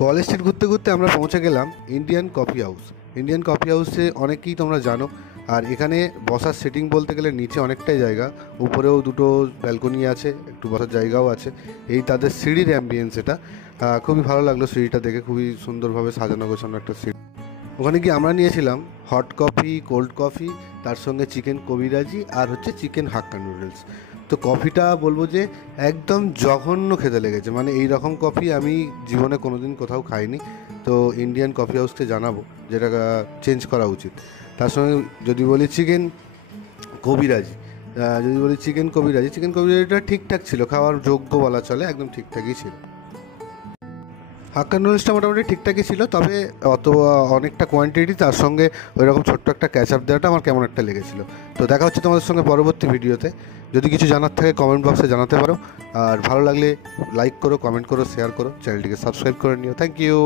College street ঘুরতে ঘুরতে আমরা পৌঁছে গেলাম Indian coffee house. Indian coffee হাউসে অনেকেই তোমরা জানো। আর এখানে বসার সেটিং বলতে গেলে নিচে অনেকটাই জায়গা, উপরেও দুটো ব্যালকনি আছে, একটু বসার জায়গাও আছে। এই তাদের সিঁড়ির অ্যাম্বিয়েন্স এটা খুবই ভালো লাগলো। সিঁড়িটা দেখে খুবই সুন্দরভাবে সাজানো গোছানো একটা সিঁড়ি। ওখানে গিয়ে আমরা নিয়েছিলাম হট কফি, কোল্ড কফি, তার সঙ্গে চিকেন কবিরাজি আর হচ্ছে চিকেন হাক্কা নুডলস। তো কফিটা বলবো যে একদম জঘন্য খেতে লেগেছে, মানে এই রকম কফি আমি জীবনে কোনো দিন কোথাও খাইনি। তো ইন্ডিয়ান কফি হাউসকে জানাবো যেটা চেঞ্জ করা উচিত। তার সঙ্গে যদি বলি চিকেন কবিরাজি, চিকেন কবিরাজিটা ঠিকঠাক ছিল, খাওয়ার যোগ্য বলা চলে, একদম ঠিকঠাকই ছিল। হাক্কা নুডলসটা মোটামুটি ঠিকঠাকই ছিল, তবে অত অনেকটা কোয়ান্টিটি, তার সঙ্গে ওই রকম ছোট্ট একটা ক্যাচআপ দেওয়াটা আমার কেমন একটা লেগেছিলো। তো দেখা হচ্ছে তোমাদের সঙ্গে পরবর্তী ভিডিওতে। যদি কিছু জানার থাকে কমেন্ট বক্সে জানাতে পারো। আর ভালো লাগলে লাইক করো, কমেন্ট করো, শেয়ার করো, চ্যানেলটিকে সাবস্ক্রাইব করে নিও। Thank you.